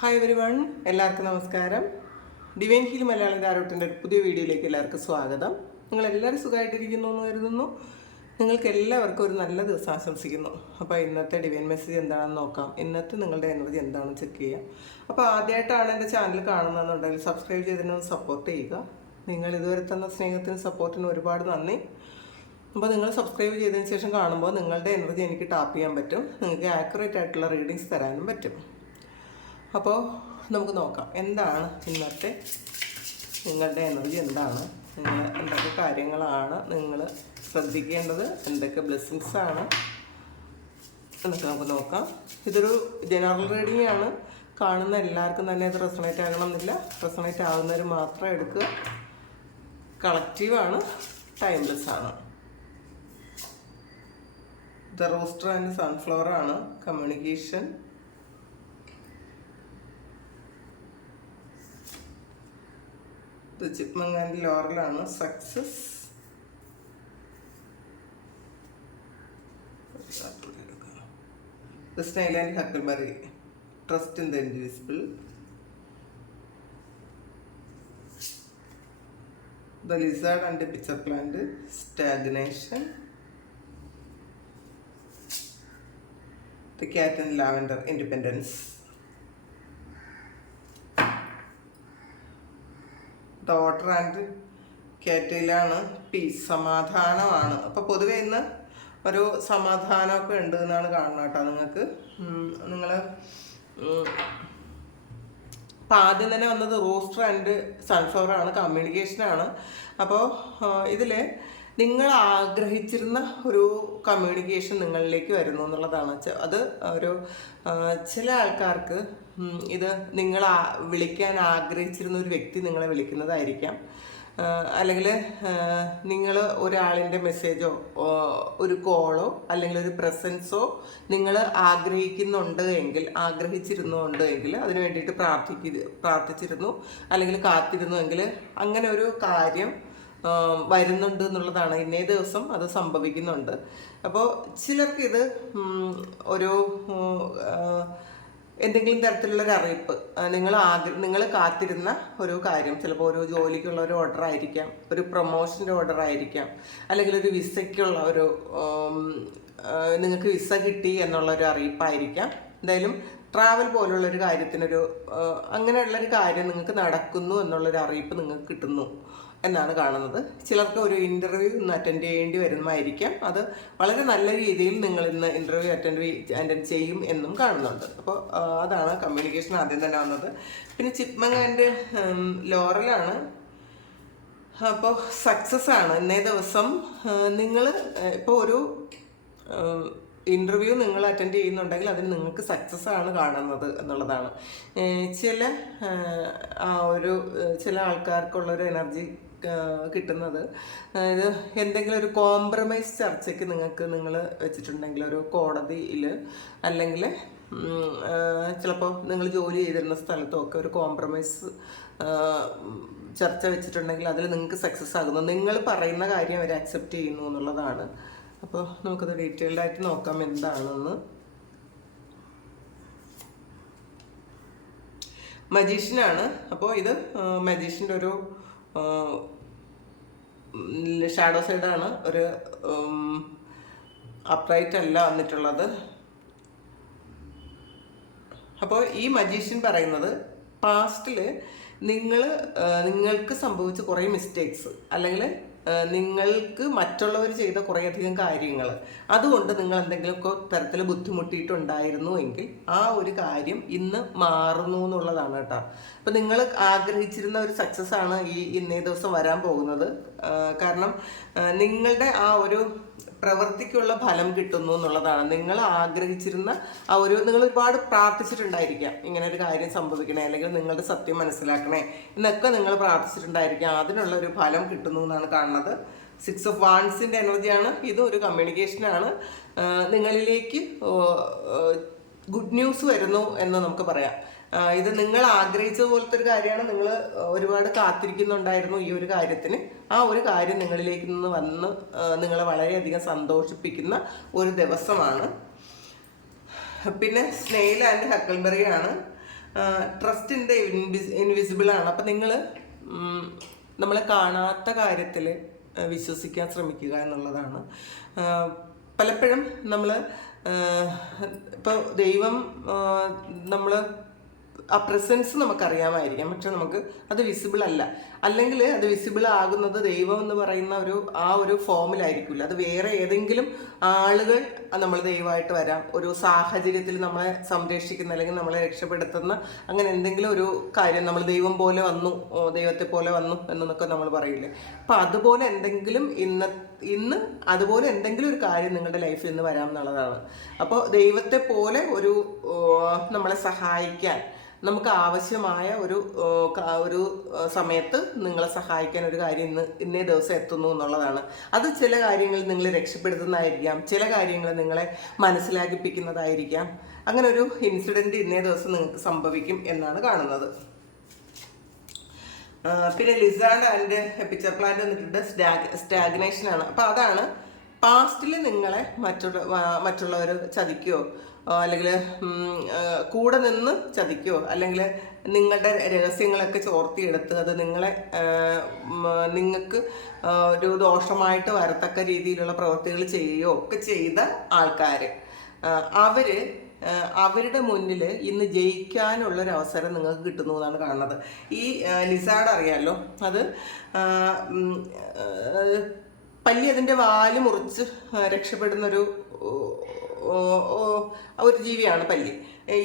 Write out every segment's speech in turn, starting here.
Hi everyone, എല്ലാവർക്കും നമസ്കാരം. Divine heal Malayalam ധാരോട്ടിൻ്റെ പുതിയ വീഡിയോയിലേക്ക് എല്ലാവർക്കും സ്വാഗതം. നിങ്ങളെല്ലാവരും സുഖമായിട്ടിരിക്കുന്നു എന്ന് കരുതുന്നു. നിങ്ങൾക്ക് എല്ലാവർക്കും ഒരു നല്ല ദിവസം ആശംസിക്കുന്നു. അപ്പോൾ ഇന്നത്തെ ഡിവൈൻ മെസ്സേജ് എന്താണെന്ന് നോക്കാം. ഇന്നത്തെ നിങ്ങളുടെ എനർജി എന്താണെന്ന് ചെക്ക് ചെയ്യാം. അപ്പോൾ ആദ്യമായിട്ടാണ് എൻ്റെ ചാനൽ കാണുന്നതെന്നുണ്ടെങ്കിൽ സബ്സ്ക്രൈബ് ചെയ്തതിന് സപ്പോർട്ട് ചെയ്യുക. നിങ്ങൾ ഇതുവരെ തന്ന സ്നേഹത്തിനും സപ്പോർട്ടിനും ഒരുപാട് നന്ദി. അപ്പോൾ നിങ്ങൾ സബ്സ്ക്രൈബ് ചെയ്തതിന് ശേഷം കാണുമ്പോൾ നിങ്ങളുടെ എനർജി എനിക്ക് ടാപ്പ് ചെയ്യാൻ പറ്റും. നിങ്ങൾക്ക് ആക്യുറേറ്റ് ആയിട്ടുള്ള റീഡിങ്സ് തരാനും പറ്റും. അപ്പോൾ നമുക്ക് നോക്കാം എന്താണ് ഇന്നത്തെ നിങ്ങളുടെ എനർജി, എന്താണ് നിങ്ങൾ എന്തൊക്കെ കാര്യങ്ങളാണ് നിങ്ങൾ ശ്രദ്ധിക്കേണ്ടത്, എന്തൊക്കെ ബ്ലെസ്സിങ്സാണ് എന്നൊക്കെ നമുക്ക് നോക്കാം. ഇതൊരു ജനറൽ റീഡിംഗ് ആണ്. കാണുന്ന എല്ലാവർക്കും തന്നെ ഇത് റെസണേറ്റ് ആകണമെന്നില്ല. റെസണേറ്റ് ആകുന്നവർ മാത്രം എടുക്കുക. കളക്റ്റീവാണ്, ടൈംലെസ് ആണ്. ദ റോസ്റ്റർ ആൻഡ് സൺഫ്ലവർ ആണ് കമ്മ്യൂണിക്കേഷൻ. ചിപ്മങ് ആൻഡ് ലോറലാണ് success. Snail and huckleberry trust in the invisible. The lizard and pitcher plant stagnation. The cat and lavender independence. Water and കാറ്റയിലാണ് peace, സമാധാനമാണ്. അപ്പോൾ പൊതുവെ ഇന്ന് ഒരു സമാധാനമൊക്കെ ഉണ്ട് എന്നാണ് കാണുന്നത് കേട്ടോ നിങ്ങൾക്ക്. നിങ്ങൾ അപ്പം ആദ്യം തന്നെ വന്നത് റോസ്റ്റർ ആൻഡ് സൺഫ്ലവർ ആണ്, കമ്മ്യൂണിക്കേഷനാണ്. അപ്പോൾ ഇതിൽ നിങ്ങൾ ആഗ്രഹിച്ചിരുന്ന ഒരു കമ്മ്യൂണിക്കേഷൻ നിങ്ങളിലേക്ക് വരുന്നു എന്നുള്ളതാണ്. അത് ഒരു ചില ആൾക്കാർക്ക് ഇത് നിങ്ങൾ വിളിക്കാൻ ആഗ്രഹിച്ചിരുന്ന ഒരു വ്യക്തി നിങ്ങളെ വിളിക്കുന്നതായിരിക്കാം. അല്ലെങ്കിൽ നിങ്ങൾ ഒരാളിൻ്റെ മെസ്സേജോ ഒരു കോളോ അല്ലെങ്കിൽ ഒരു പ്രസൻസോ നിങ്ങൾ ആഗ്രഹിച്ചിരുന്നുണ്ട് എങ്കിൽ അതിന് വേണ്ടിയിട്ട് പ്രാർത്ഥിച്ചിരുന്നു അല്ലെങ്കിൽ കാത്തിരുന്നു എങ്കിൽ അങ്ങനെ ഒരു കാര്യം വരുന്നുണ്ട് എന്നുള്ളതാണ്. ഇന്നേ ദിവസം അത് സംഭവിക്കുന്നുണ്ട്. അപ്പോൾ ചിലർക്ക് ഇത് ഒരു എന്തെങ്കിലും തരത്തിലുള്ളൊരു അറിയിപ്പ്, നിങ്ങൾ കാത്തിരുന്ന ഒരു കാര്യം, ചിലപ്പോൾ ഒരു ജോലിക്കുള്ള ഒരു ഓർഡർ ആയിരിക്കാം, ഒരു പ്രൊമോഷൻ്റെ ഓർഡർ ആയിരിക്കാം, അല്ലെങ്കിൽ ഒരു വിസയ്ക്കുള്ള ഒരു നിങ്ങൾക്ക് വിസ കിട്ടി എന്നുള്ളൊരു അറിയിപ്പായിരിക്കാം. എന്തായാലും ട്രാവൽ പോലുള്ളൊരു കാര്യത്തിനൊരു അങ്ങനെയുള്ളൊരു കാര്യം നിങ്ങൾക്ക് നടക്കുന്നു എന്നുള്ളൊരു അറിയിപ്പ് നിങ്ങൾക്ക് കിട്ടുന്നു എന്നാണ് കാണുന്നത്. ചിലർക്ക് ഒരു ഇൻ്റർവ്യൂ ഇന്ന് അറ്റൻഡ് ചെയ്യേണ്ടി വരുന്നതായിരിക്കാം. അത് വളരെ നല്ല രീതിയിൽ നിങ്ങൾ ഇന്ന് ഇൻ്റർവ്യൂ അറ്റൻഡ് ചെയ്യും എന്നും കാണുന്നുണ്ട്. അപ്പോൾ അതാണ് കമ്മ്യൂണിക്കേഷൻ ആദ്യം തന്നെ വന്നത്. പിന്നെ ചിപ്മങ് ആൻഡ് ലോറലാണ്. അപ്പോൾ സക്സസ് ആണ് ഇന്നേ ദിവസം. നിങ്ങൾ ഇപ്പോൾ ഒരു ഇൻ്റർവ്യൂ നിങ്ങൾ അറ്റൻഡ് ചെയ്യുന്നുണ്ടെങ്കിൽ അതിന് നിങ്ങൾക്ക് സക്സസ് ആണ് കാണുന്നത് എന്നുള്ളതാണ്. ചില ആൾക്കാർക്കുള്ളൊരു എനർജി കിട്ടുന്നത്, ഇത് എന്തെങ്കിലും ഒരു കോംപ്രമൈസ് ചർച്ചയ്ക്ക് നിങ്ങൾ വെച്ചിട്ടുണ്ടെങ്കിൽ ഒരു കോടതിയിൽ, അല്ലെങ്കിൽ ചിലപ്പോൾ നിങ്ങൾ ജോലി ചെയ്തിരുന്ന സ്ഥലത്തൊക്കെ ഒരു കോംപ്രമൈസ് ചർച്ച വെച്ചിട്ടുണ്ടെങ്കിൽ അതിൽ നിങ്ങൾക്ക് സക്സസ് ആകുന്നു. നിങ്ങൾ പറയുന്ന കാര്യം അവർ അക്സെപ്റ്റ് ചെയ്യുന്നു എന്നുള്ളതാണ്. അപ്പോൾ നമുക്കത് ഡീറ്റെയിൽഡ് ആയിട്ട് നോക്കാം എന്താണെന്ന്. മജീഷ്യനാണ്. അപ്പോൾ ഇത് മജീഷ്യൻ്റെ ഒരു ഷാഡോ സൈഡാണ്. ഒരു അപ്രൈറ്റ് അല്ല വന്നിട്ടുള്ളത്. അപ്പോൾ ഈ മജീഷ്യൻ പറയുന്നത് പാസ്റ്റിൽ നിങ്ങൾക്ക് സംഭവിച്ച കുറേ മിസ്റ്റേക്സ്, അല്ലെങ്കിൽ നിങ്ങൾക്ക് മറ്റുള്ളവർ ചെയ്ത കുറേയധികം കാര്യങ്ങൾ, അതുകൊണ്ട് നിങ്ങൾ എന്തെങ്കിലുമൊക്കെ തരത്തിൽ ബുദ്ധിമുട്ടിയിട്ടുണ്ടായിരുന്നു എങ്കിൽ ആ ഒരു കാര്യം ഇന്ന് മാറുന്നു എന്നുള്ളതാണ് കേട്ടോ. അപ്പം നിങ്ങൾ ആഗ്രഹിച്ചിരുന്ന ഒരു സക്സസ് ആണ് ഇന്നേ ദിവസം വരാൻ പോകുന്നത്. കാരണം നിങ്ങളുടെ ആ ഒരു പ്രവൃത്തിക്കുള്ള ഫലം കിട്ടുന്നു എന്നുള്ളതാണ്. നിങ്ങൾ ആഗ്രഹിച്ചിരുന്ന നിങ്ങൾ ഒരുപാട് പ്രാർത്ഥിച്ചിട്ടുണ്ടായിരിക്കാം, ഇങ്ങനെ ഒരു കാര്യം സംഭവിക്കണേ, അല്ലെങ്കിൽ നിങ്ങളുടെ സത്യം മനസ്സിലാക്കണേ എന്നൊക്കെ നിങ്ങൾ പ്രാർത്ഥിച്ചിട്ടുണ്ടായിരിക്കാം. അതിനുള്ള ഒരു ഫലം കിട്ടുന്നു എന്നാണ് കാണുന്നത്. 6 of Wands എനർജിയാണ്. ഇതും ഒരു കമ്മ്യൂണിക്കേഷനാണ്. നിങ്ങളിലേക്ക് ഗുഡ് ന്യൂസ് വരുന്നു എന്ന് നമുക്ക് പറയാം. ഇത് നിങ്ങൾ ആഗ്രഹിച്ച പോലത്തെ ഒരു കാര്യമാണ്. നിങ്ങൾ ഒരുപാട് കാത്തിരിക്കുന്നുണ്ടായിരുന്നു ഈ ഒരു കാര്യത്തിന്. ആ ഒരു കാര്യം നിങ്ങളിലേക്ക് നിന്ന് വന്ന് നിങ്ങളെ വളരെയധികം സന്തോഷിപ്പിക്കുന്ന ഒരു ദിവസമാണ്. പിന്നെ സ്നെയിൽ ആൻഡ് ഹക്കിൾബെറി ആണ്. ട്രസ്റ്റിൻ്റെ ഇൻവിസിബിളാണ്. അപ്പം നിങ്ങൾ നമ്മളെ കാണാത്ത കാര്യത്തിൽ വിശ്വസിക്കാൻ ശ്രമിക്കുക എന്നുള്ളതാണ്. പലപ്പോഴും നമ്മൾ ഇപ്പോൾ ദൈവം നമ്മൾ ആ പ്രസൻസ് നമുക്കറിയാമായിരിക്കാം, പക്ഷെ നമുക്ക് അത് വിസിബിൾ അല്ല. അല്ലെങ്കിൽ അത് വിസിബിൾ ആകുന്നത് ദൈവം എന്ന് പറയുന്ന ആ ഒരു ഫോമിലായിരിക്കില്ല. അത് വേറെ ഏതെങ്കിലും ആളുകൾ നമ്മൾ ദൈവമായിട്ട് വരാം, ഒരു സാഹചര്യത്തിൽ നമ്മളെ സംരക്ഷിക്കുന്ന അല്ലെങ്കിൽ നമ്മളെ രക്ഷപ്പെടുത്തുന്ന അങ്ങനെ എന്തെങ്കിലും ഒരു കാര്യം. നമ്മൾ ദൈവം പോലെ വന്നു, ദൈവത്തെ പോലെ വന്നു എന്നൊക്കെ നമ്മൾ പറയില്ലേ. അപ്പം അതുപോലെ എന്തെങ്കിലും ഇന്ന് അതുപോലെ എന്തെങ്കിലും ഒരു കാര്യം നിങ്ങളുടെ ലൈഫിൽ നിന്ന് വരാം എന്നുള്ളതാണ്. അപ്പോൾ ദൈവത്തെ പോലെ നമ്മളെ സഹായിക്കാൻ നമുക്ക് ആവശ്യമായ ഒരു സമയത്ത് നിങ്ങളെ സഹായിക്കാൻ ഒരു കാര്യം ഇന്നേ ദിവസം എത്തുന്നു എന്നുള്ളതാണ്. അത് ചില കാര്യങ്ങൾ നിങ്ങളെ രക്ഷപ്പെടുത്തുന്നതായിരിക്കാം, ചില കാര്യങ്ങൾ നിങ്ങളെ മനസ്സിലാക്കിപ്പിക്കുന്നതായിരിക്കാം. അങ്ങനെ ഒരു ഇൻസിഡൻറ്റ് ഇന്നേ ദിവസം നിങ്ങൾക്ക് സംഭവിക്കും എന്നാണ് കാണുന്നത്. പിന്നെ ലിസാർഡ് ആൻഡ് പിക്ചർ പ്ലാന്റ് വന്നിട്ടുണ്ട് സ്റ്റാഗ്നേഷനാണ്. അപ്പോൾ അതാണ് പാസ്റ്റിൽ നിങ്ങളെ മറ്റുള്ളവർ ചതിക്കുകയോ അല്ലെങ്കിൽ കൂടെ നിന്ന് ചതിക്കുകയോ അല്ലെങ്കിൽ നിങ്ങളുടെ രഹസ്യങ്ങളൊക്കെ ചോർത്തിയെടുത്ത് അത് നിങ്ങൾക്ക് ഒരു ദോഷമായിട്ട് വരത്തക്ക രീതിയിലുള്ള പ്രവൃത്തികൾ ചെയ്യുകയോ ഒക്കെ ചെയ്ത ആൾക്കാർ അവരുടെ മുന്നിൽ ഇന്ന് ജയിക്കാനുള്ളൊരവസരം നിങ്ങൾക്ക് കിട്ടുന്നു എന്നാണ് കാണുന്നത്. ഈ ലിസാർഡ് അറിയാമല്ലോ, അത് പല്ലി അതിൻ്റെ വാല് മുറിച്ച് രക്ഷപ്പെടുന്നൊരു ജീവിയാണ് പല്ലി.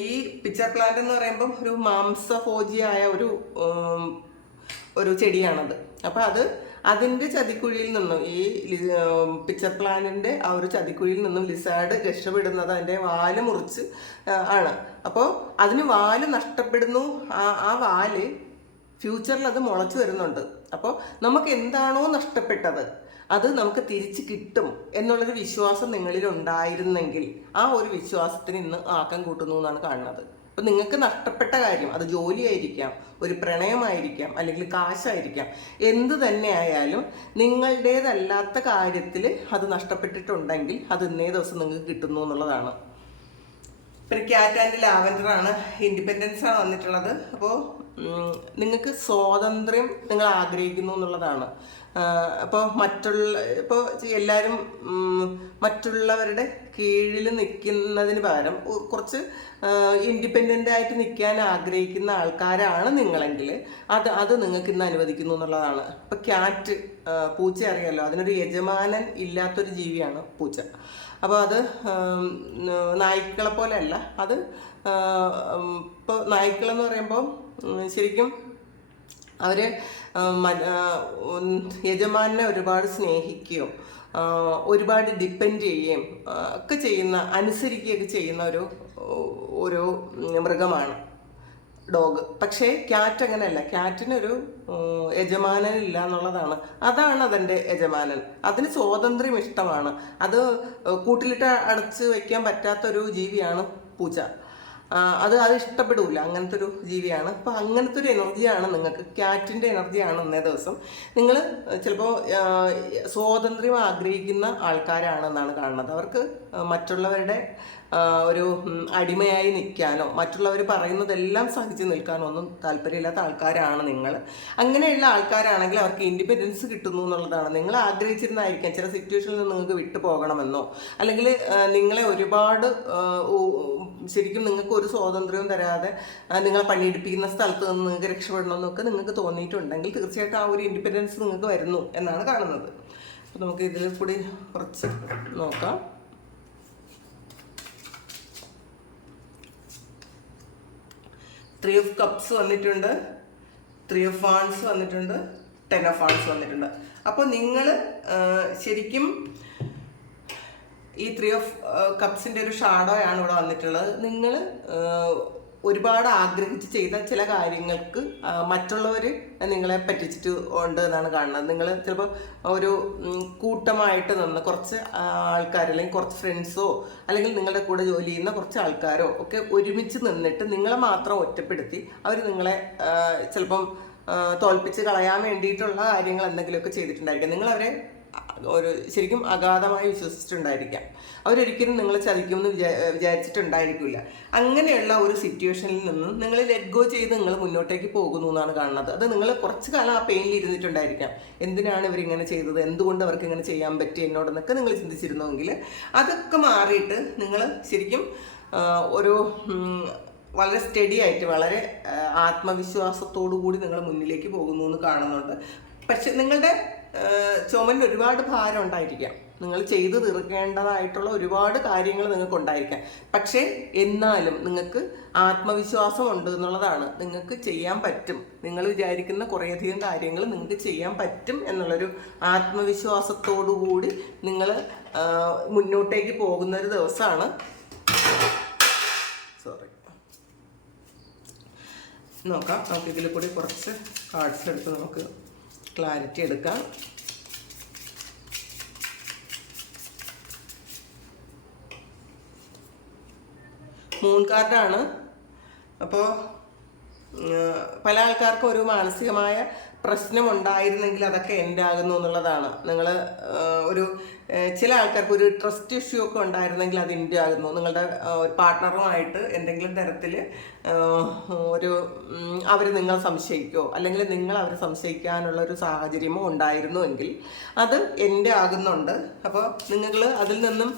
ഈ പിക്ചർ പ്ലാന്റ് എന്ന് പറയുമ്പം ഒരു മാംസഭോജിയായ ഒരു ചെടിയാണത്. അപ്പം അതിൻ്റെ ചതിക്കുഴിയിൽ നിന്നും ഈ പിക്ചർ പ്ലാന്റിൻ്റെ ആ ഒരു ചതിക്കുഴിയിൽ നിന്നും ലിസാർഡ് രക്ഷപ്പെടുന്നത് അതിൻ്റെ വാല് മുറിച്ച് ആണ്. അപ്പോൾ അതിന് വാല് നഷ്ടപ്പെടുന്നു. ആ വാല് ഫ്യൂച്ചറിൽ അത് മുളച്ചു വരുന്നുണ്ട്. അപ്പോൾ നമുക്ക് എന്താണോ നഷ്ടപ്പെട്ടത് അത് നമുക്ക് തിരിച്ച് കിട്ടും എന്നുള്ളൊരു വിശ്വാസം നിങ്ങളിൽ ഉണ്ടായിരുന്നെങ്കിൽ ആ ഒരു വിശ്വാസത്തിന് ഇന്ന് ആക്കം കൂട്ടുന്നു എന്നാണ് കാണുന്നത്. അപ്പം നിങ്ങൾക്ക് നഷ്ടപ്പെട്ട കാര്യം, അത് ജോലിയായിരിക്കാം, ഒരു പ്രണയമായിരിക്കാം, അല്ലെങ്കിൽ കാശായിരിക്കാം, എന്ത് തന്നെ ആയാലും നിങ്ങളുടേതല്ലാത്ത കാര്യത്തിൽ അത് നഷ്ടപ്പെട്ടിട്ടുണ്ടെങ്കിൽ അത് ഇന്നേ ദിവസം നിങ്ങൾക്ക് കിട്ടുന്നു എന്നുള്ളതാണ്. പിന്നെ ക്യാറ്റ് ആൻഡ് ലാവൻഡറാണ്, ഇൻഡിപെൻഡൻസ് ആണ് വന്നിട്ടുള്ളത്. അപ്പോൾ നിങ്ങൾക്ക് സ്വാതന്ത്ര്യം നിങ്ങൾ ആഗ്രഹിക്കുന്നു എന്നുള്ളതാണ്. അപ്പോൾ എല്ലാവരും മറ്റുള്ളവരുടെ കീഴിൽ നിൽക്കുന്നതിന് പകരം കുറച്ച് ഇൻഡിപെൻഡൻ്റ് ആയിട്ട് നിൽക്കാൻ ആഗ്രഹിക്കുന്ന ആൾക്കാരാണ് നിങ്ങളെങ്കിൽ അത് നിങ്ങൾക്ക് ഇന്ന് അനുവദിക്കുന്നു എന്നുള്ളതാണ്. ഇപ്പോൾ ക്യാറ്റ്, പൂച്ച അറിയാമല്ലോ, അതിനൊരു യജമാനൻ ഇല്ലാത്തൊരു ജീവിയാണ് പൂച്ച. അപ്പോൾ അത് നായ്ക്കളെ പോലെ അല്ല. അത് ഇപ്പോൾ നായ്ക്കളെന്ന് പറയുമ്പോൾ ശരിക്കും അവർ യജമാനെ ഒരുപാട് സ്നേഹിക്കുകയോ ഒരുപാട് ഡിപ്പെൻഡ് ചെയ്യുകയും ഒക്കെ അനുസരിക്കുകയൊക്കെ ചെയ്യുന്ന ഒരു മൃഗമാണ് ഡോഗ്. പക്ഷേ ക്യാറ്റ് അങ്ങനെയല്ല. ക്യാറ്റിനൊരു യജമാനനില്ല എന്നുള്ളതാണ്. അതാണ് അതിൻ്റെ യജമാനൻ. അതിന് സ്വാതന്ത്ര്യം ഇഷ്ടമാണ്. അത് കൂട്ടിലിട്ട് അടച്ച് വയ്ക്കാൻ പറ്റാത്തൊരു ജീവിയാണ് പൂച്ച. അത് ഇഷ്ടപ്പെടില്ല, അങ്ങനത്തെ ഒരു ജീവിയാണ്. അപ്പോൾ അങ്ങനത്തെ ഒരു എനർജിയാണ് നിങ്ങൾക്ക്, ക്യാറ്റിൻ്റെ എനർജിയാണ് ഇന്നേ ദിവസം. നിങ്ങൾ ചിലപ്പോൾ സ്വാതന്ത്ര്യം ആഗ്രഹിക്കുന്ന ആൾക്കാരാണെന്നാണ് കാണുന്നത്. അവർക്ക് മറ്റുള്ളവരുടെ ഒരു അടിമയായി നിൽക്കാനോ മറ്റുള്ളവർ പറയുന്നതെല്ലാം സഹിച്ച് നിൽക്കാനോ ഒന്നും താല്പര്യമില്ലാത്ത ആൾക്കാരാണ് നിങ്ങൾ. അങ്ങനെയുള്ള ആൾക്കാരാണെങ്കിൽ അവർക്ക് ഇൻഡിപെൻഡൻസ് കിട്ടുന്നു എന്നുള്ളതാണ്. നിങ്ങൾ ആഗ്രഹിച്ചിരുന്നായിരിക്കാം ചില സിറ്റുവേഷനിൽ നിന്ന് നിങ്ങൾക്ക് വിട്ടു പോകണമെന്നോ അല്ലെങ്കിൽ നിങ്ങളെ ഒരുപാട് ശരിക്കും നിങ്ങൾക്ക് ഒരു സ്വാതന്ത്ര്യവും തരാതെ നിങ്ങളെ പണിയെടുപ്പിക്കുന്ന സ്ഥലത്ത് നിന്ന് നിങ്ങൾക്ക് രക്ഷപ്പെടണമെന്നൊക്കെ നിങ്ങൾക്ക് തോന്നിയിട്ടുണ്ടെങ്കിൽ തീർച്ചയായിട്ടും ആ ഒരു ഇൻഡിപെൻഡൻസ് നിങ്ങൾക്ക് വരുന്നു എന്നാണ് കാണുന്നത്. അപ്പോൾ നമുക്ക് ഇതിൽ കൂടി കുറച്ച് നോക്കാം. 3 of Cups വന്നിട്ടുണ്ട്, 3 of Wands വന്നിട്ടുണ്ട്, 10 of Wands വന്നിട്ടുണ്ട്. അപ്പോൾ നിങ്ങൾ ശരിക്കും ഈ 3 of Cupsൻ്റെ ഒരു ഷാഡോയാണ് ഇവിടെ വന്നിട്ടുള്ളത്. നിങ്ങൾ ഒരുപാട് ആഗ്രഹിച്ച് ചെയ്ത ചില കാര്യങ്ങൾക്ക് മറ്റുള്ളവർ നിങ്ങളെ പറ്റിച്ചിട്ട് ഉണ്ട് എന്നാണ് കാണുന്നത്. നിങ്ങൾ ചിലപ്പോൾ ഒരു കൂട്ടമായിട്ട് നിന്ന് കുറച്ച് ആൾക്കാർ അല്ലെങ്കിൽ കുറച്ച് ഫ്രണ്ട്സോ അല്ലെങ്കിൽ നിങ്ങളുടെ കൂടെ ജോലി ചെയ്യുന്ന കുറച്ച് ആൾക്കാരോ ഒക്കെ ഒരുമിച്ച് നിന്നിട്ട് നിങ്ങളെ മാത്രം ഒറ്റപ്പെടുത്തി അവർ നിങ്ങളെ ചിലപ്പം തോൽപ്പിച്ച് കളയാൻ വേണ്ടിയിട്ടുള്ള കാര്യങ്ങൾ എന്തെങ്കിലുമൊക്കെ ചെയ്തിട്ടുണ്ടായിരിക്കും. നിങ്ങളവരെ ഒരു ശരിക്കും അഗാധമായി വിശ്വസിച്ചിട്ടുണ്ടായിരിക്കാം. അവരൊരിക്കലും നിങ്ങളെ ചതിക്കുമെന്ന് വിചാരിച്ചിട്ടുണ്ടായിരിക്കില്ല. അങ്ങനെയുള്ള ഒരു സിറ്റുവേഷനിൽ നിന്ന് നിങ്ങൾ ലെറ്റ് ഗോ ചെയ്ത് നിങ്ങൾ മുന്നോട്ടേക്ക് പോകുന്നു എന്നാണ് കാണുന്നത്. അത് നിങ്ങൾ കുറച്ച് കാലം ആ പെയിനിൽ ഇരുന്നിട്ടുണ്ടായിരിക്കാം. എന്തിനാണ് ഇവരിങ്ങനെ ചെയ്തത്, എന്തുകൊണ്ട് അവർക്ക് ഇങ്ങനെ ചെയ്യാൻ പറ്റി എന്നോടെന്നൊക്കെ നിങ്ങൾ ചിന്തിച്ചിരുന്നെങ്കിൽ അതൊക്കെ മാറിയിട്ട് നിങ്ങൾ ശരിക്കും ഒരു വളരെ സ്റ്റഡി ആയിട്ട് വളരെ ആത്മവിശ്വാസത്തോടു കൂടി നിങ്ങൾ മുന്നിലേക്ക് പോകുന്നു എന്ന് കാണുന്നുണ്ട്. പക്ഷെ നിങ്ങളുടെ ചുമലിൽ ഒരുപാട് ഭാരം ഉണ്ടായിരിക്കാം. നിങ്ങൾ ചെയ്തു തീർക്കേണ്ടതായിട്ടുള്ള ഒരുപാട് കാര്യങ്ങൾ നിങ്ങൾക്ക് ഉണ്ടായിരിക്കാം. പക്ഷേ എന്നാലും നിങ്ങൾക്ക് ആത്മവിശ്വാസം ഉണ്ട് എന്നുള്ളതാണ്. നിങ്ങൾക്ക് ചെയ്യാൻ പറ്റും, നിങ്ങൾ വിചാരിക്കുന്ന കുറേയധികം കാര്യങ്ങൾ നിങ്ങൾക്ക് ചെയ്യാൻ പറ്റും എന്നുള്ളൊരു ആത്മവിശ്വാസത്തോടു കൂടി നിങ്ങൾ മുന്നോട്ടേക്ക് പോകുന്നൊരു ദിവസമാണ്. നോക്കാം, നമുക്ക് ഇതിൽ കൂടി കുറച്ച് കാർഡ്സ് എടുത്ത് നമുക്ക് ക്ലാരിറ്റി എടുക്കാം. മൂൺ കാർഡാണ്. അപ്പോൾ പല ആൾക്കാർക്കും ഒരു മാനസികമായ പ്രശ്നമുണ്ടായിരുന്നെങ്കിൽ അതൊക്കെ എൻഡ് ആകുന്നു എന്നുള്ളതാണ്. നിങ്ങൾ ഒരു ചില ആൾക്കാർക്ക് ഒരു ട്രസ്റ്റ് ഇഷ്യൂ ഒക്കെ ഉണ്ടായിരുന്നെങ്കിൽ അത് എൻഡ് ആകുന്നു. നിങ്ങളുടെ പാർട്ട്ണറുമായിട്ട് എന്തെങ്കിലും തരത്തിൽ ഒരു അവർ നിങ്ങൾ സംശയിക്കുകയോ അല്ലെങ്കിൽ നിങ്ങൾ അവരെ സംശയിക്കാനുള്ള ഒരു സാഹചര്യമോ ഉണ്ടായിരുന്നുവെങ്കിൽ അത് എൻഡ് ആകുന്നുണ്ട്. അപ്പോൾ നിങ്ങൾ അതിൽ നിന്നും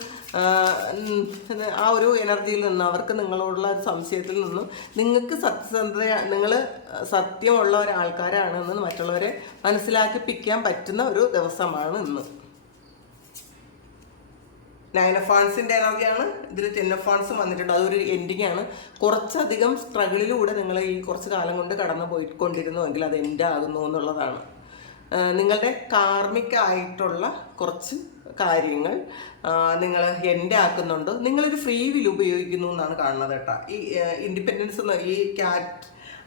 ആ ഒരു എനർജിയിൽ നിന്നും അവർക്ക് നിങ്ങളോടുള്ള ഒരു സംശയത്തിൽ നിന്നും നിങ്ങൾക്ക് നിങ്ങൾ സത്യമുള്ള ഒരാൾക്കാരാണെന്ന് മറ്റുള്ളവരെ മനസ്സിലാക്കിപ്പിക്കാൻ പറ്റുന്ന ഒരു ദിവസമാണ് ഇന്ന്. 9 ഓഫ് വാൻസിൻ്റെ എനർജിയാണ്. ഇതിൽ 10 ഓഫ് വാൻസ് വന്നിട്ടുണ്ട്. അതൊരു എൻഡിങ് ആണ്. കുറച്ചധികം സ്ട്രഗിളിലൂടെ നിങ്ങൾ ഈ കുറച്ച് കാലം കൊണ്ട് കടന്നു പോയിക്കൊണ്ടിരുന്നുവെങ്കിൽ അത് എൻഡ് ആകുന്നു എന്നുള്ളതാണ്. നിങ്ങളുടെ കാർമികമായിട്ടുള്ള കുറച്ച് കാര്യങ്ങൾ നിങ്ങൾ എൻഡ് ആക്കുന്നുണ്ട്. നിങ്ങളൊരു ഫ്രീ വിൽ ഉപയോഗിക്കുന്നു എന്നാണ് കാണുന്നത് കേട്ടോ. ഈ ഇൻഡിപെൻഡൻസ് ഈ ക്യാറ്റ്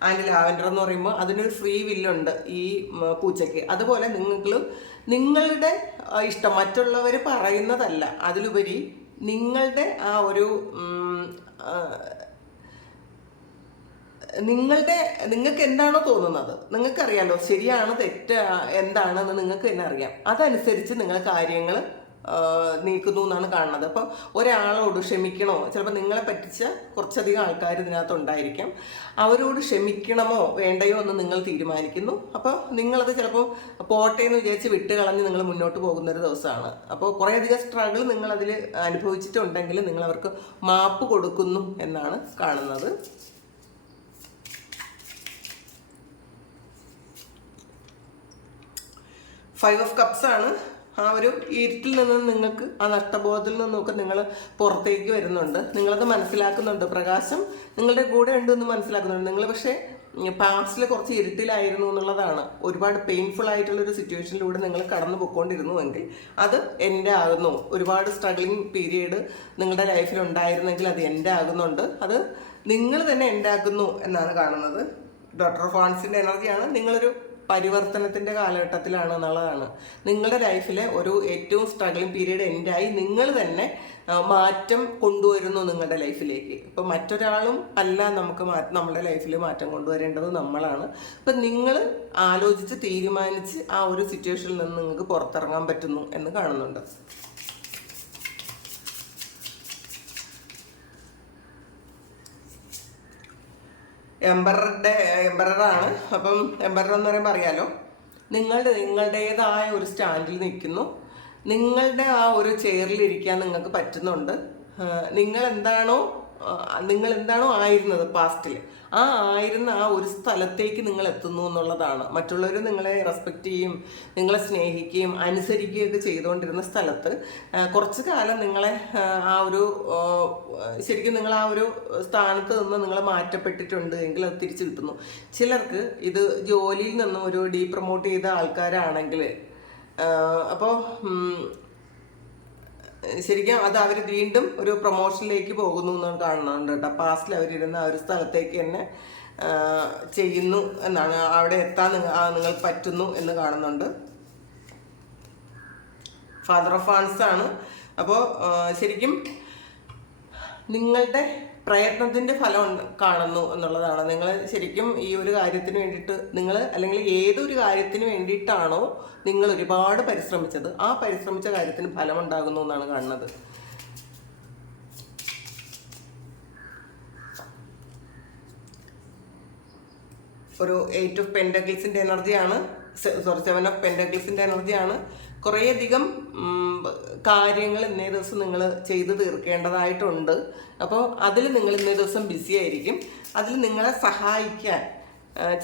ആൻഡ് ലാവൻഡർ എന്ന് പറയുമ്പോൾ അതിനൊരു ഫ്രീ വില്ലുണ്ട് ഈ പൂച്ചയ്ക്ക്. അതുപോലെ നിങ്ങളുടെ ഇഷ്ടം മറ്റുള്ളവർ പറയുന്നതല്ല, അതിലുപരി നിങ്ങൾക്ക് എന്താണോ തോന്നുന്നത്, നിങ്ങൾക്കറിയാലോ ശരിയാണ് തെറ്റ് എന്താണെന്ന് നിങ്ങൾക്ക് തന്നെ അറിയാം. അതനുസരിച്ച് നിങ്ങൾ കാര്യങ്ങൾ നീക്കുന്നു എന്നാണ് കാണുന്നത്. അപ്പോൾ ഒരാളോട് ക്ഷമിക്കണോ, ചിലപ്പോൾ നിങ്ങളെ പറ്റിച്ച കുറച്ചധികം ആൾക്കാർ ഇതിനകത്തുണ്ടായിരിക്കാം. അവരോട് ക്ഷമിക്കണമോ വേണ്ടയോ എന്ന് നിങ്ങൾ തീരുമാനിക്കുന്നു. അപ്പോൾ നിങ്ങളത് ചിലപ്പോൾ പോട്ടെ എന്ന് വിചാരിച്ച് വിട്ട് കളഞ്ഞ് നിങ്ങൾ മുന്നോട്ട് പോകുന്നൊരു ദിവസമാണ്. അപ്പോൾ കുറേയധികം സ്ട്രഗിൾ നിങ്ങളതിൽ അനുഭവിച്ചിട്ടുണ്ടെങ്കിൽ നിങ്ങൾ അവർക്ക് മാപ്പ് കൊടുക്കുന്നു എന്നാണ് കാണുന്നത്. 5 ഓഫ് കപ്സ് ആണ്. ആ ഒരു ഇരുട്ടിൽ നിന്ന് നിങ്ങൾക്ക്, ആ നഷ്ടബോധത്തിൽ നിന്നൊക്കെ നിങ്ങൾ പുറത്തേക്ക് വരുന്നുണ്ട്. നിങ്ങളത് മനസ്സിലാക്കുന്നുണ്ട്. പ്രകാശം നിങ്ങളുടെ കൂടെ ഉണ്ടെന്ന് മനസ്സിലാക്കുന്നുണ്ട്. നിങ്ങൾ പക്ഷേ പാസ്റ്റിൽ കുറച്ച് ഇരുട്ടിലായിരുന്നു എന്നുള്ളതാണ്. ഒരുപാട് പെയിൻഫുൾ ആയിട്ടുള്ളൊരു സിറ്റുവേഷനിലൂടെ നിങ്ങൾ കടന്നു പോയിക്കൊണ്ടിരുന്നുവെങ്കിൽ അത് എൻഡ് ആകുന്നു. ഒരുപാട് സ്ട്രഗ്ലിംഗ് പീരീഡ് നിങ്ങളുടെ ലൈഫിൽ ഉണ്ടായിരുന്നെങ്കിൽ അത് എൻഡ് ആകുന്നുണ്ട്. അത് നിങ്ങൾ തന്നെ എൻഡ് ആക്കുന്നു എന്നാണ് കാണുന്നത്. ഡോക്ടർ ഓഫ് വാൻസിൻ്റെ എനർജിയാണ്. നിങ്ങളൊരു പരിവർത്തനത്തിൻ്റെ കാലഘട്ടത്തിലാണ് എന്നുള്ളതാണ്. നിങ്ങളുടെ ലൈഫിലെ ഒരു ഏറ്റവും സ്ട്രഗ്ലിംഗ് പീരീഡ് എൻഡായി നിങ്ങൾ തന്നെ മാറ്റം കൊണ്ടുവരുന്നു നിങ്ങളുടെ ലൈഫിലേക്ക്. ഇപ്പം മറ്റൊരാളും അല്ല നമ്മുടെ ലൈഫിൽ മാറ്റം കൊണ്ടുവരേണ്ടത് നമ്മളാണ്. ഇപ്പം നിങ്ങൾ ആലോചിച്ച് തീരുമാനിച്ച് ആ ഒരു സിറ്റുവേഷനിൽ നിന്ന് നിങ്ങൾക്ക് പുറത്തിറങ്ങാൻ പറ്റുന്നു എന്ന് കാണുന്നുണ്ട്. എംബററാണ്. അപ്പം എംബറർ എന്ന് പറയുമ്പോൾ അറിയാലോ, നിങ്ങളുടേതായ ഒരു സ്റ്റാൻഡിൽ നിൽക്കുന്നു. നിങ്ങളുടെ ആ ഒരു ചെയറിൽ ഇരിക്കാൻ നിങ്ങൾക്ക് പറ്റുന്നുണ്ട്. നിങ്ങൾ എന്താണോ ആയിരുന്നത് പാസ്റ്റിൽ, ആ ഒരു സ്ഥലത്തേക്ക് നിങ്ങൾ എത്തുന്നു എന്നുള്ളതാണ്. മറ്റുള്ളവർ നിങ്ങളെ റെസ്പെക്റ്റ് ചെയ്യും, നിങ്ങളെ സ്നേഹിക്കുകയും അനുസരിക്കുകയൊക്കെ ചെയ്തുകൊണ്ടിരുന്ന സ്ഥലത്ത് കുറച്ച് കാലം നിങ്ങളെ ശരിക്കും നിങ്ങൾ ആ ഒരു സ്ഥാനത്ത് നിന്ന് നിങ്ങൾ മാറ്റപ്പെട്ടിട്ടുണ്ട് എങ്കിൽ അത് തിരിച്ചു കിട്ടുന്നു. ചിലർക്ക് ഇത് ജോലിയിൽ നിന്നും ഒരു ഡീപ്രമോട്ട് ചെയ്ത ആൾക്കാരാണെങ്കിൽ അപ്പോൾ ശരിക്കും അത് അവർ വീണ്ടും ഒരു പ്രൊമോഷനിലേക്ക് പോകുന്നു എന്ന് കാണുന്നുണ്ട് കേട്ടോ. പാസ്റ്റിൽ അവരിരുന്ന ആ ഒരു സ്ഥലത്തേക്ക് തന്നെ ചെയ്യുന്നു എന്നാണ്, അവിടെ എത്താൻ നിങ്ങൾക്ക് പറ്റുന്നു എന്ന് കാണുന്നുണ്ട്. ഫാദർ ഓഫ് വാൻസ് ആണ്. അപ്പോൾ ശരിക്കും നിങ്ങളുടെ പ്രയത്നത്തിൻ്റെ ഫലം കാണുന്നു എന്നുള്ളതാണ്. നിങ്ങൾ ശരിക്കും ഈ ഒരു കാര്യത്തിന് വേണ്ടിയിട്ട് നിങ്ങൾ അല്ലെങ്കിൽ ഏതൊരു കാര്യത്തിന് വേണ്ടിയിട്ടാണോ നിങ്ങൾ ഒരുപാട് പരിശ്രമിച്ചത്, ആ പരിശ്രമിച്ച കാര്യത്തിന് ഫലം ഉണ്ടാകുന്നു എന്നാണ് കാണുന്നത്. ഒരു 8 ഓഫ് പെൻറ്റക്കിൾസിൻ്റെ എനർജിയാണ്, സോറി 7 ഓഫ് പെൻറ്റക്കിൾസിൻ്റെ എനർജിയാണ്. കുറേയധികം കാര്യങ്ങൾ ഇന്നേ ദിവസം നിങ്ങൾ ചെയ്ത് തീർക്കേണ്ടതായിട്ടുണ്ട്. അപ്പോൾ അതിൽ നിങ്ങൾ ഇന്നേ ദിവസം ബിസി ആയിരിക്കും. അതിൽ നിങ്ങളെ സഹായിക്കാൻ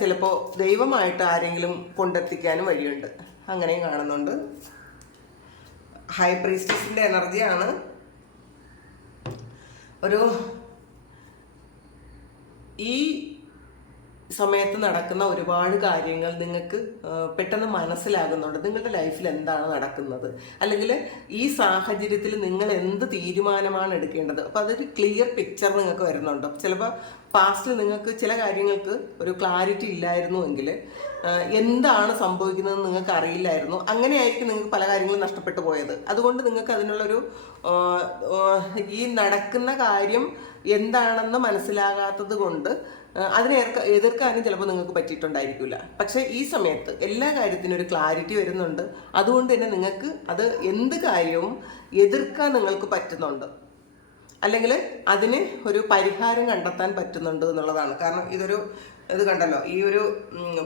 ചിലപ്പോൾ ദൈവമായിട്ട് ആരെങ്കിലും കൊണ്ടെത്തിക്കാനും വഴിയുണ്ട്, അങ്ങനെയും കാണുന്നുണ്ട്. ഹൈ പ്രീസ്റ്റസിൻ്റെ എനർജിയാണ്. ഒരു ഈ സമയത്ത് നടക്കുന്ന ഒരുപാട് കാര്യങ്ങൾ നിങ്ങൾക്ക് പെട്ടെന്ന് മനസ്സിലാകുന്നുണ്ട്. നിങ്ങളുടെ ലൈഫിൽ എന്താണ് നടക്കുന്നത്, അല്ലെങ്കിൽ ഈ സാഹചര്യത്തിൽ നിങ്ങൾ എന്ത് തീരുമാനമാണ് എടുക്കേണ്ടത്. അപ്പോൾ അതൊരു ക്ലിയർ പിക്ചർ നിങ്ങൾക്ക് വരുന്നുണ്ട്. ചിലപ്പോൾ പാസ്റ്റിൽ നിങ്ങൾക്ക് ചില കാര്യങ്ങൾക്ക് ഒരു ക്ലാരിറ്റി ഇല്ലായിരുന്നു എങ്കിൽ എന്താണ് സംഭവിക്കുന്നതെന്ന് നിങ്ങൾക്ക് അറിയില്ലായിരുന്നു. അങ്ങനെയായിരിക്കും നിങ്ങൾക്ക് പല കാര്യങ്ങളും നഷ്ടപ്പെട്ടു പോയത്. അതുകൊണ്ട് നിങ്ങൾക്ക് അതിനുള്ളൊരു ഈ നടക്കുന്ന കാര്യം എന്താണെന്ന് മനസ്സിലാകാത്തത് കൊണ്ട് അതിനെ എതിർക്കാനും ചിലപ്പോൾ നിങ്ങൾക്ക് പറ്റിയിട്ടുണ്ടായിരിക്കില്ല. പക്ഷേ ഈ സമയത്ത് എല്ലാ കാര്യത്തിനും ഒരു ക്ലാരിറ്റി വരുന്നുണ്ട്. അതുകൊണ്ട് തന്നെ നിങ്ങൾക്ക് അത് എന്ത് കാര്യവും എതിർക്കാൻ നിങ്ങൾക്ക് പറ്റുന്നുണ്ട്, അല്ലെങ്കിൽ അതിന് ഒരു പരിഹാരം കണ്ടെത്താൻ പറ്റുന്നുണ്ട് എന്നുള്ളതാണ്. കാരണം ഇത് കണ്ടല്ലോ, ഈ ഒരു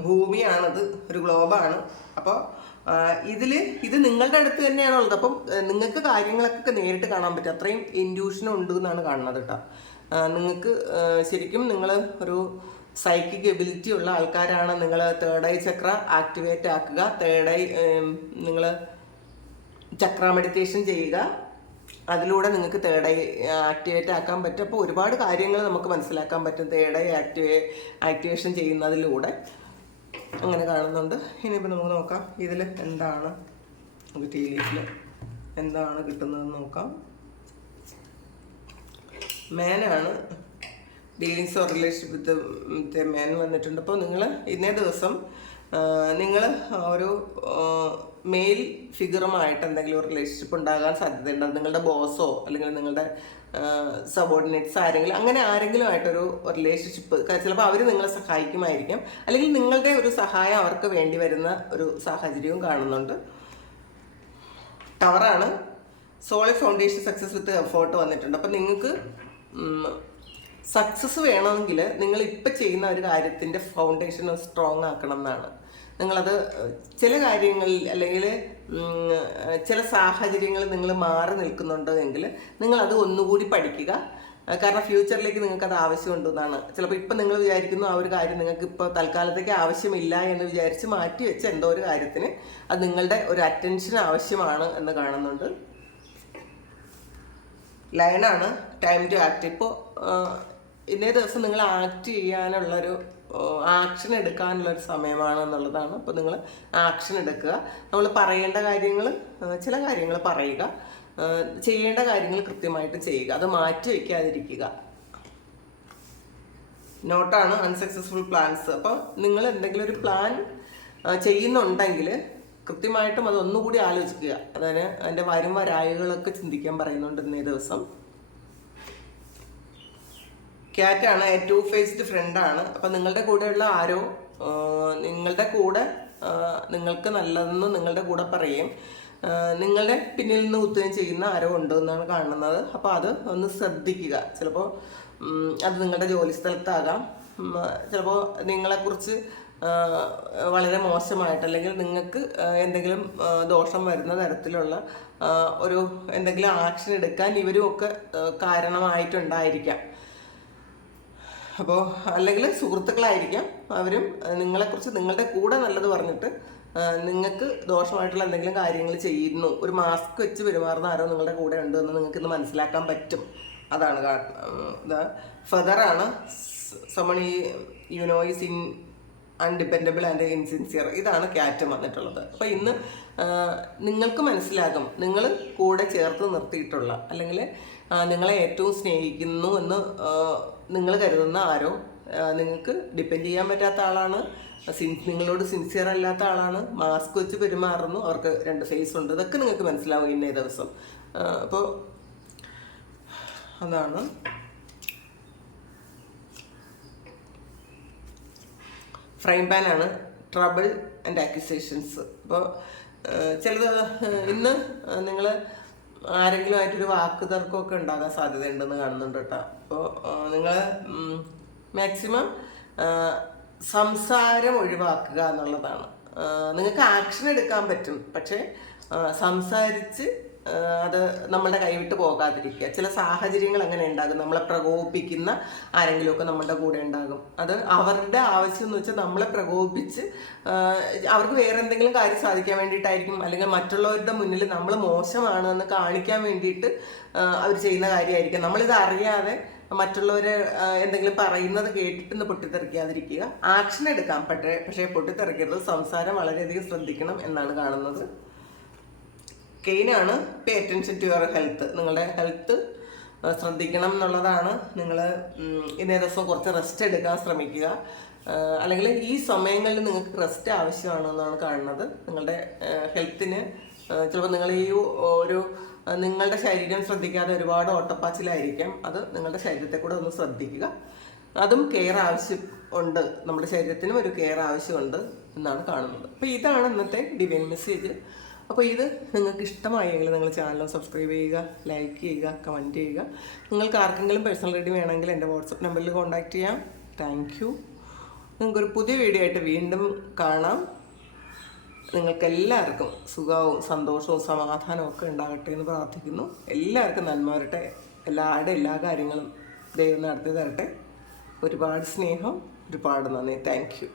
ഭൂമിയാണത്, ഒരു ഗ്ലോബാണ്. അപ്പോൾ ഇത് നിങ്ങളുടെ അടുത്ത് തന്നെയാണുള്ളത്. അപ്പം നിങ്ങൾക്ക് കാര്യങ്ങളൊക്കെ നേരിട്ട് കാണാൻ പറ്റും. അത്രയും ഇൻഡ്യൂഷനും ഉണ്ട് എന്നാണ് കാണുന്നത് കേട്ടോ. നിങ്ങൾക്ക് ശരിക്കും നിങ്ങൾ ഒരു സൈക്കിക് എബിലിറ്റി ഉള്ള ആൾക്കാരാണ്. നിങ്ങൾ തേർഡ് ഐ ചക്ര ആക്ടിവേറ്റ് ആക്കുക. തേർഡ് ഐ നിങ്ങൾ ചക്ര മെഡിറ്റേഷൻ ചെയ്യുക. അതിലൂടെ നിങ്ങൾക്ക് തേർഡ് ഐ ആക്ടിവേറ്റ് ആക്കാൻ പറ്റും. അപ്പോൾ ഒരുപാട് കാര്യങ്ങൾ നമുക്ക് മനസ്സിലാക്കാൻ പറ്റും തേർഡ് ഐ ആക്ടിവേഷൻ ചെയ്യുന്നതിലൂടെ. അങ്ങനെ കാണുന്നുണ്ട്. ഇനിയിപ്പോൾ നമുക്ക് നോക്കാം ഇതിൽ എന്താണ്, നമുക്ക് ടീ ലീഫിൽ എന്താണ് കിട്ടുന്നതെന്ന് നോക്കാം. മേനാണ്, ഡീലിങ്സ് ഓർ റിലേഷൻഷിപ്പ് വിത്ത് മേൻ വന്നിട്ടുണ്ട്. അപ്പോൾ നിങ്ങൾ ഇന്നേ ദിവസം നിങ്ങൾ ഒരു മെയിൽ ഫിഗറുമായിട്ട് എന്തെങ്കിലും ഒരു റിലേഷൻഷിപ്പ് ഉണ്ടാകാൻ സാധ്യതയുണ്ട്. നിങ്ങളുടെ ബോസോ അല്ലെങ്കിൽ നിങ്ങളുടെ സബോർഡിനേറ്റ്സ് ആരെങ്കിലും, അങ്ങനെ ആരെങ്കിലുമായിട്ടൊരു റിലേഷൻഷിപ്പ്, ചിലപ്പോൾ അവർ നിങ്ങളെ സഹായിക്കുമായിരിക്കും, അല്ലെങ്കിൽ നിങ്ങളുടെ ഒരു സഹായം അവർക്ക് വേണ്ടി വരുന്ന ഒരു സാഹചര്യവും കാണുന്നുണ്ട്. ടവറാണ്. Solid foundation success with effort വന്നിട്ടുണ്ട്. അപ്പം നിങ്ങൾക്ക് സക്സസ് വേണമെങ്കിൽ നിങ്ങൾ ഇപ്പം ചെയ്യുന്ന ഒരു കാര്യത്തിൻ്റെ ഫൗണ്ടേഷൻ സ്ട്രോങ് ആക്കണം എന്നാണ്. നിങ്ങളത് ചില കാര്യങ്ങളിൽ അല്ലെങ്കിൽ ചില സാഹചര്യങ്ങളിൽ നിങ്ങൾ മാറി നിൽക്കുന്നുണ്ട് എങ്കിൽ നിങ്ങളത് ഒന്നുകൂടി പഠിക്കുക. കാരണം ഫ്യൂച്ചറിലേക്ക് നിങ്ങൾക്കത് ആവശ്യമുണ്ടെന്നാണ്. ചിലപ്പോൾ ഇപ്പം നിങ്ങൾ വിചാരിക്കുന്നു ആ ഒരു കാര്യം നിങ്ങൾക്ക് ഇപ്പോൾ തൽക്കാലത്തേക്ക് ആവശ്യമില്ല എന്ന് വിചാരിച്ച് മാറ്റി വെച്ച എന്തോ ഒരു കാര്യത്തിന് അത് നിങ്ങളുടെ ഒരു അറ്റൻഷൻ ആവശ്യമാണ് എന്ന് കാണുന്നുണ്ട്. ലയനാണ്. Time to act. ഇപ്പോൾ ഇന്നേ ദിവസം നിങ്ങൾ ആക്ട് ചെയ്യാനുള്ളൊരു ആക്ഷൻ എടുക്കാനുള്ളൊരു സമയമാണ് എന്നുള്ളതാണ്. അപ്പോൾ നിങ്ങൾ ആക്ഷൻ എടുക്കുക. നമ്മൾ പറയേണ്ട കാര്യങ്ങൾ, ചില കാര്യങ്ങൾ പറയുക, ചെയ്യേണ്ട കാര്യങ്ങൾ കൃത്യമായിട്ട് ചെയ്യുക, അത് മാറ്റി വയ്ക്കാതിരിക്കുക. നോട്ടാണ്. Unsuccessful plans. അപ്പോൾ നിങ്ങൾ എന്തെങ്കിലും ഒരു പ്ലാൻ ചെയ്യുന്നുണ്ടെങ്കിൽ കൃത്യമായിട്ടും അത് ഒന്നുകൂടി ആലോചിക്കുക. അതായത് അതിൻ്റെ വരും വരായികളൊക്കെ ചിന്തിക്കാൻ പറയുന്നുണ്ട് ഇന്നേ ദിവസം. ക്യാറ്റാണ്. എ ടു ഫേസ്ഡ് ഫ്രണ്ടാണ്. അപ്പം നിങ്ങളുടെ കൂടെയുള്ള ആരോ നിങ്ങളുടെ കൂടെ നിങ്ങൾക്ക് നല്ലതെന്ന് നിങ്ങളുടെ കൂടെ പറയും, നിങ്ങളുടെ പിന്നിൽ നിന്ന് കുത്തുകയും ചെയ്യുന്ന ആരോ ഉണ്ട് എന്നാണ് കാണുന്നത്. അപ്പോൾ അത് ഒന്ന് ശ്രദ്ധിക്കുക. ചിലപ്പോൾ അത് നിങ്ങളുടെ ജോലി സ്ഥലത്താകാം. ചിലപ്പോൾ നിങ്ങളെക്കുറിച്ച് വളരെ മോശമായിട്ട് അല്ലെങ്കിൽ നിങ്ങൾക്ക് എന്തെങ്കിലും ദോഷം വരുന്ന തരത്തിലുള്ള ഒരു എന്തെങ്കിലും ആക്ഷൻ എടുക്കാൻ ഇവരും ഒക്കെ കാരണമായിട്ടുണ്ടായിരിക്കാം. അപ്പോൾ അല്ലെങ്കിൽ സുഹൃത്തുക്കളായിരിക്കാം അവരും നിങ്ങളെക്കുറിച്ച് നിങ്ങളുടെ കൂടെ നല്ലത് പറഞ്ഞിട്ട് നിങ്ങൾക്ക് ദോഷമായിട്ടുള്ള എന്തെങ്കിലും കാര്യങ്ങൾ ചെയ്യുന്നു. ഒരു മാസ്ക് വെച്ച് പെരുമാറുന്ന ആരോ നിങ്ങളുടെ കൂടെ ഉണ്ട് എന്ന് നിങ്ങൾക്ക് ഇന്ന് മനസ്സിലാക്കാൻ പറ്റും. അതാണ് ഫെദറാണ്. സമണി യുനോ ഈസ് ഇൻ അൺഡിപ്പെൻഡബിൾ ആൻഡ് ഇൻസിൻസിയർ. ഇതാണ് ക്യാറ്റ് വന്നിട്ടുള്ളത്. അപ്പോൾ ഇന്ന് നിങ്ങൾക്ക് മനസ്സിലാകും നിങ്ങൾ കൂടെ ചേർത്ത് നിർത്തിയിട്ടുള്ള അല്ലെങ്കിൽ നിങ്ങളെ ഏറ്റവും സ്നേഹിക്കുന്നു എന്ന് നിങ്ങൾ കരുതുന്ന ആരോ നിങ്ങൾക്ക് ഡിപ്പെൻഡ് ചെയ്യാൻ പറ്റാത്ത ആളാണ്, നിങ്ങളോട് സിൻസിയർ അല്ലാത്ത ആളാണ്, മാസ്ക് വെച്ച് പെരുമാറുന്നു, അവർക്ക് 2 ഫേസ് ഉണ്ട്. ഇതൊക്കെ നിങ്ങൾക്ക് മനസ്സിലാവും ഇന്നേ ദിവസം. അപ്പോൾ അതാണ് ഫ്രൈ പാനാണ് ട്രബിൾ ആൻഡ് അക്യൂസേഷൻസ്. അപ്പോൾ ചിലത് ഇന്ന് നിങ്ങൾ ആരെങ്കിലും ആയിട്ടൊരു വാക്ക് തർക്കമൊക്കെ ഉണ്ടാകാൻ സാധ്യതയുണ്ടെന്ന് കാണുന്നുണ്ട് കേട്ടോ. അപ്പോൾ നിങ്ങൾ മാക്സിമം സംസാരം ഒഴിവാക്കുക എന്നുള്ളതാണ്. നിങ്ങൾക്ക് ആക്ഷൻ എടുക്കാൻ പറ്റും, പക്ഷേ സംസാരിച്ച് അത് നമ്മളുടെ കൈവിട്ട് പോകാതിരിക്കുക. ചില സാഹചര്യങ്ങൾ അങ്ങനെ ഉണ്ടാകും, നമ്മളെ പ്രകോപിപ്പിക്കുന്ന ആരെങ്കിലുമൊക്കെ നമ്മളുടെ കൂടെ ഉണ്ടാകും. അത് അവരുടെ ആവശ്യം എന്ന് വെച്ചാൽ നമ്മളെ പ്രകോപിപ്പിച്ച് അവർക്ക് വേറെ എന്തെങ്കിലും കാര്യം സാധിക്കാൻ വേണ്ടിയിട്ടായിരിക്കും, അല്ലെങ്കിൽ മറ്റുള്ളവരുടെ മുന്നിൽ നമ്മൾ മോശമാണ് എന്ന് കാണിക്കാൻ വേണ്ടിയിട്ട് അവർ ചെയ്യുന്ന കാര്യമായിരിക്കും. നമ്മളിത് അറിയാതെ മറ്റുള്ളവർ എന്തെങ്കിലും പറയുന്നത് കേട്ടിട്ടൊന്ന് പൊട്ടിത്തെറിക്കാതിരിക്കുക. ആക്ഷൻ എടുക്കാം, പക്ഷേ പൊട്ടിത്തെറിക്കരുത്. സംസാരം വളരെയധികം ശ്രദ്ധിക്കണം എന്നാണ് കാണുന്നത്. കെയിനാണ് pay attention to your health. നിങ്ങളുടെ ഹെൽത്ത് ശ്രദ്ധിക്കണം എന്നുള്ളതാണ്. നിങ്ങൾ ഇന്നേ ദിവസം കുറച്ച് റെസ്റ്റ് എടുക്കാൻ ശ്രമിക്കുക. അല്ലെങ്കിൽ ഈ സമയങ്ങളിൽ നിങ്ങൾക്ക് റെസ്റ്റ് ആവശ്യമാണെന്നാണ് കാണുന്നത്. നിങ്ങളുടെ ഹെൽത്തിന് ചിലപ്പോൾ നിങ്ങൾ ഈ നിങ്ങളുടെ ശരീരം ശ്രദ്ധിക്കാതെ ഒരുപാട് ഓട്ടപ്പാച്ചിലായിരിക്കാം. അത് നിങ്ങളുടെ ശരീരത്തെ കൂടെ ഒന്ന് ശ്രദ്ധിക്കുക. അതും കെയർ ആവശ്യം ഉണ്ട്, നമ്മുടെ ശരീരത്തിനും ഒരു കെയർ ആവശ്യമുണ്ട് എന്നാണ് കാണുന്നത്. അപ്പോൾ ഇതാണ് ഇന്നത്തെ ഡിവൈൻ മെസ്സേജ്. അപ്പോൾ ഇത് നിങ്ങൾക്ക് ഇഷ്ടമായെങ്കിൽ നിങ്ങൾ ചാനൽ സബ്സ്ക്രൈബ് ചെയ്യുക, ലൈക്ക് ചെയ്യുക, കമൻറ്റ് ചെയ്യുക. നിങ്ങൾക്ക് ആർക്കെങ്കിലും പേഴ്സണൽ റീഡിംഗ് വേണമെങ്കിൽ എൻ്റെ വാട്സപ്പ് നമ്പറിൽ കോൺടാക്റ്റ് ചെയ്യാം. Thank you. നിങ്ങൾക്കൊരു പുതിയ വീഡിയോ ആയിട്ട് വീണ്ടും കാണാം. നിങ്ങൾക്കെല്ലാവർക്കും സുഖവും സന്തോഷവും സമാധാനവും ഒക്കെ ഉണ്ടാകട്ടെ എന്ന് പ്രാർത്ഥിക്കുന്നു. എല്ലാവർക്കും നന്മ വരട്ടെ. എല്ലാവരുടെ എല്ലാ കാര്യങ്ങളും ദൈവം നടത്തി തരട്ടെ. ഒരുപാട് സ്നേഹം, ഒരുപാട് നന്ദി. Thank you.